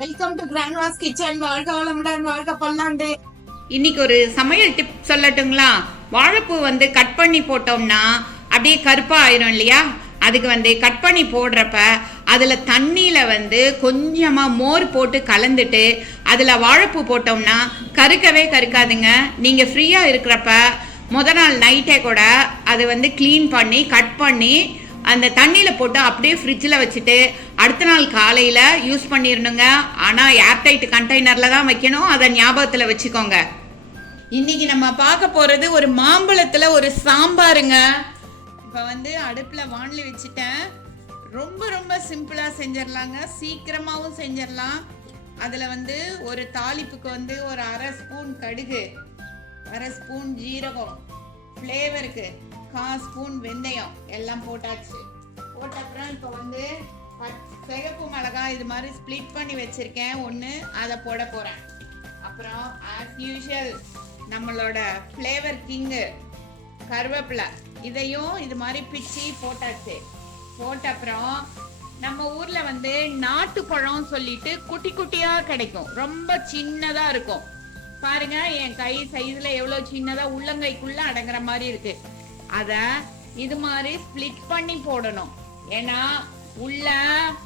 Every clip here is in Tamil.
Welcome to கிராண்ட்வாஸ் kitchen. வாழ்க வளமுடன், வாழ்க பல்லாண்டு. இன்னைக்கு ஒரு சமையல் டிப் சொல்லட்டுங்களா? வாழைப்பூ கட் பண்ணி போட்டோம்னா அப்படியே கருப்பா ஆயிரும் இல்லையா? அதுக்கு கட் பண்ணி போடுறப்ப அதில் தண்ணியில் கொஞ்சமாக மோர் போட்டு கலந்துட்டு அதில் வாழைப்பூ போட்டோம்னா கருக்கவே கருக்காதுங்க. நீங்கள் ஃப்ரீயாக இருக்கிறப்ப நாள் நைட்டே கூட அதை க்ளீன் பண்ணி கட் பண்ணி அந்த தண்ணியில் போட்டு அப்படியே ஃப்ரிட்ஜில் வச்சுட்டு அடுத்த நாள் காலையில் யூஸ் பண்ணிடணுங்க. ஆனால் ஏர்டைட் கண்டெய்னரில் தான் வைக்கணும், அதை ஞாபகத்தில் வச்சுக்கோங்க. இன்றைக்கி நம்ம பார்க்க போகிறது ஒரு மாம்பழத்தில் ஒரு சாம்பாருங்க. இப்போ அடுப்பில் வாணலி வச்சுட்டேன். ரொம்ப ரொம்ப சிம்பிளாக செஞ்சிடலாங்க, சீக்கிரமாகவும் செஞ்சிடலாம். அதில் ஒரு தாளிப்புக்கு ஒரு அரை ஸ்பூன் கடுகு, அரை ஸ்பூன் ஜீரகம், ஃப்ளேவருக்கு 1/4 ஸ்பூன் வெந்தயம் எல்லாம் போட்டாச்சு. போட்ட அப்புறம் இப்போ சிகப்பு மிளகாய் இது மாதிரி ஸ்ப்ளிட் பண்ணி வச்சுருக்கேன் ஒன்று, அதை போட போகிறேன். அப்புறம் ஆஸ் யூஷுவல் நம்மளோட ஃப்ளேவர் கிங்கு கருவேப்பிலை, இதையும் இது மாதிரி பிச்சு போட்டாச்சு. போட்ட அப்புறம் நம்ம ஊரில் நாட்டுப்பழம் சொல்லிட்டு குட்டி குட்டியாக கிடைக்கும், ரொம்ப சின்னதாக இருக்கும். பாருங்க, என் கை சைஸில் எவ்வளோ சின்னதாக உள்ளங்கைக்குள்ளே அடங்குற மாதிரி இருக்கு. அதை இது மாதிரி ஸ்ப்ளிட் பண்ணி போடணும். ஏன்னா உள்ள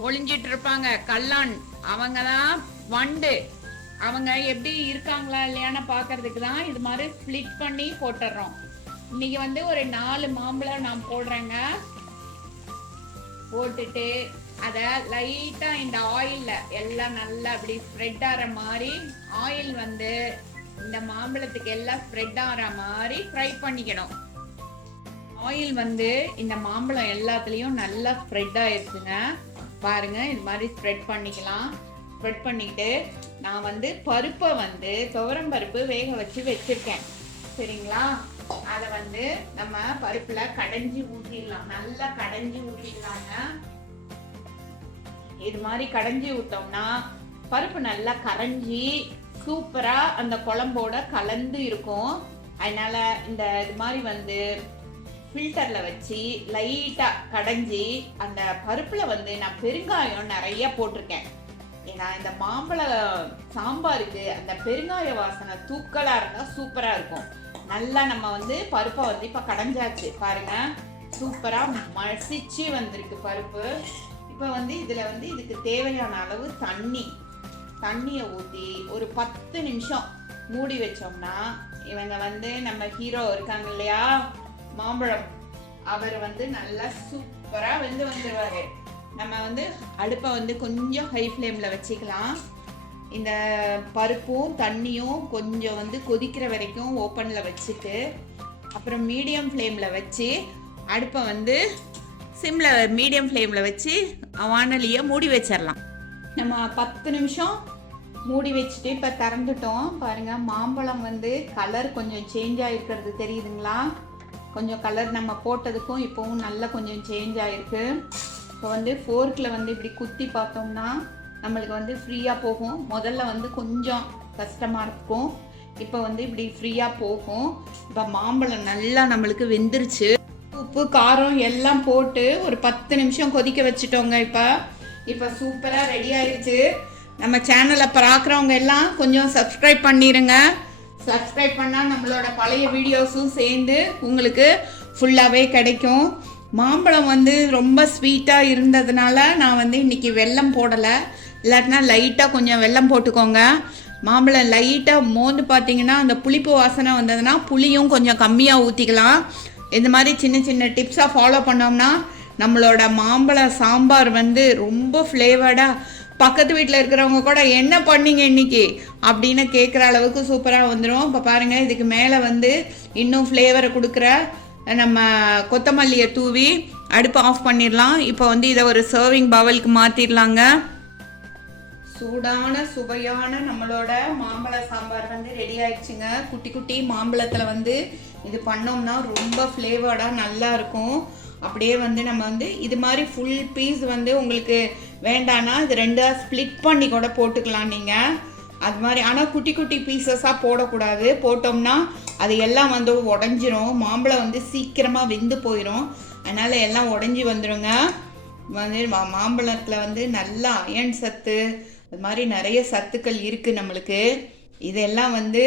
ஒளிஞ்சிட்டு இருப்பாங்க கல்லான், அவங்க தான் வண்டு. அவங்க எப்படி இருக்காங்களா இல்லையான்னு பார்க்கறதுக்கு தான் இது மாதிரி ஸ்ப்ளிட் பண்ணி போட்டுடுறோம். இன்னைக்கு ஒரு 4 மாம்பழம் நான் போடுறேங்க. போட்டுட்டு அதை லைட்டாக இந்த ஆயிலில் எல்லாம் நல்லா அப்படி ஸ்ப்ரெட் ஆகிற மாதிரி ஆயில் இந்த மாம்பழத்துக்கு எல்லாம் ஸ்ப்ரெட் ஆகிற மாதிரி ஃப்ரை பண்ணிக்கணும். ஆயில் இந்த மாம்பழம் எல்லாத்துலேயும் நல்லா ஸ்ப்ரெட் ஆயிடுச்சுங்க. பாருங்க, இது மாதிரி ஸ்ப்ரெட் பண்ணிக்கலாம். ஸ்ப்ரெட் பண்ணிட்டு நான் பருப்பை துவரம் பருப்பு வேக வச்சு வச்சிருக்கேன், சரிங்களா? அதை நம்ம பருப்புல கடைஞ்சி ஊற்றிடலாம். நல்லா கடைஞ்சி ஊற்றிடலாங்க. இது மாதிரி கடைஞ்சி ஊற்றோம்னா பருப்பு நல்லா கரைஞ்சி சூப்பரா அந்த குழம்போட கலந்து இருக்கும். அதனால இது மாதிரி ஃபில்டர்ல வச்சு லைட்டா கடைஞ்சி அந்த பருப்புல நான் பெருங்காயம் நிறைய போட்டிருக்கேன். ஏன்னா இந்த மாம்பழ சாம்பாருக்கு அந்த பெருங்காய வாசனை தூக்கலா இருந்தா சூப்பரா இருக்கும். நல்லா நம்ம பருப்பை இப்ப கடைஞ்சாச்சு. பாருங்க, சூப்பரா மசிச்சு வந்திருக்கு பருப்பு. இப்ப இதுல இதுக்கு தேவையான அளவு தண்ணியை ஊற்றி ஒரு 10 நிமிஷம் மூடி வச்சோம்னா இவங்க நம்ம ஹீரோ இருக்காங்க இல்லையா மாம்பழம், அவர் நல்லா சூப்பரா வந்துருவாரு. நம்ம அடுப்பை கொஞ்சம் ஹை ஃப்ளேம்ல வச்சுக்கலாம். இந்த பருப்பும் தண்ணியும் கொஞ்சம் கொதிக்கிற வரைக்கும் ஓப்பன்ல வச்சுட்டு அப்புறம் மீடியம் ஃப்ளேம்ல வச்சு அடுப்பை சிம்ல மீடியம் ஃப்ளேம்ல வச்சு வாணலியை மூடி வச்சிடலாம். நம்ம 10 நிமிஷம் மூடி வச்சுட்டு இப்போ திறந்துட்டோம். பாருங்க, மாம்பழம் கலர் கொஞ்சம் சேஞ்ச் ஆகிருக்கிறது தெரியுதுங்களா? கொஞ்சம் கலர் நம்ம போட்டதுக்கும் இப்போவும் நல்லா கொஞ்சம் சேஞ்ச் ஆகிருக்கு. இப்போ ஃபோர்க்கில் இப்படி குத்தி பார்த்தோம்னா நம்மளுக்கு ஃப்ரீயாக போகும். முதல்ல கொஞ்சம் கஷ்டமாக இருக்கும், இப்போ இப்படி ஃப்ரீயாக போகும். இப்போ மாம்பழம் நல்லா நம்மளுக்கு வெந்துருச்சு. உப்பு காரம் எல்லாம் போட்டு ஒரு 10 நிமிஷம் கொதிக்க வச்சுட்டோங்க. இப்போ சூப்பராக ரெடி ஆயிடுச்சு. நம்ம சேனலை பார்க்குறவங்க எல்லாம் கொஞ்சம் சப்ஸ்கிரைப் பண்ணிடுங்க. சப்ஸ்கிரைப் பண்ணால் நம்மளோட பழைய வீடியோஸும் சேர்ந்து உங்களுக்கு ஃபுல்லாகவே கிடைக்கும். மாம்பழம் ரொம்ப ஸ்வீட்டாக இருந்ததுனால நான் இன்றைக்கி வெல்லம் போடலை. இல்லாட்டினா லைட்டாக கொஞ்சம் வெல்லம் போட்டுக்கோங்க. மாம்பழம் லைட்டாக மோந்து பார்த்தீங்கன்னா அந்த புளிப்பு வாசனை வந்ததுன்னா புளியும் கொஞ்சம் கம்மியாக ஊற்றிக்கலாம். இந்த மாதிரி சின்ன சின்ன டிப்ஸாக ஃபாலோ பண்ணோம்னா நம்மளோட மாம்பழ சாம்பார் ரொம்ப ஃப்ளேவர்டாக பக்கத்து வீட்டில் இருக்கிறவங்க கூட என்ன பண்ணீங்க இன்னைக்கு அப்படின்னு கேட்குற அளவுக்கு சூப்பராக வந்துடும். இப்போ பாருங்கள், இதுக்கு மேலே இன்னும் ஃப்ளேவரை கொடுக்குற நம்ம கொத்தமல்லியை தூவி அடுப்பு ஆஃப் பண்ணிடலாம். இப்போ இதை ஒரு சர்விங் பவுலுக்கு மாற்றிடலாங்க. சூடான சுவையான நம்மளோட மாம்பழ சாம்பார் ரெடி ஆயிடுச்சுங்க. குட்டி குட்டி மாம்பழத்தில் இது பண்ணோம்னா ரொம்ப ஃப்ளேவர்டாக நல்லா இருக்கும். அப்படியே நம்ம இது மாதிரி ஃபுல் பீஸ் உங்களுக்கு வேண்டான்னா இது 2ஆக ஸ்ப்ளிட் பண்ணி கூட போட்டுக்கலாம் நீங்கள். அது மாதிரி ஆனால் குட்டி குட்டி பீசஸாக போடக்கூடாது. போட்டோம்னா அது எல்லாம் உடஞ்சிரும். மாம்பழம் சீக்கிரமாக வெந்து போயிடும். அதனால் எல்லாம் உடஞ்சி வந்துடுங்க. மாம்பழத்தில் நல்லா அயன் சத்து இது மாதிரி நிறைய சத்துக்கள் இருக்குது நம்மளுக்கு. இதெல்லாம் வந்து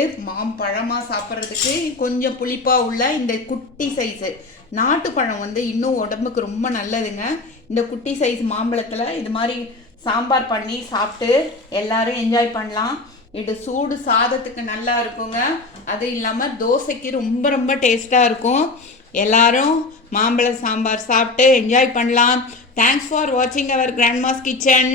பழமாக சாப்பிட்றதுக்கு கொஞ்சம் புளிப்பாக உள்ள இந்த குட்டி சைஸு நாட்டுப்பழம் வந்து இன்னும் உடம்புக்கு ரொம்ப நல்லதுங்க. இந்த குட்டி சைஸ் மாம்பழத்தில் இது மாதிரி சாம்பார் பண்ணி சாப்பிட்டு எல்லாரும் என்ஜாய் பண்ணலாம். இது சூடு சாதத்துக்கு நல்லா இருக்குங்க. அது இல்லாமல் தோசைக்கு ரொம்ப ரொம்ப டேஸ்ட்டாக இருக்கும். எல்லாரும் மாம்பழ சாம்பார் சாப்பிட்டு என்ஜாய் பண்ணலாம். தேங்க்ஸ் ஃபார் வாட்சிங் அவர் கிராண்ட்மாஸ் கிச்சன்.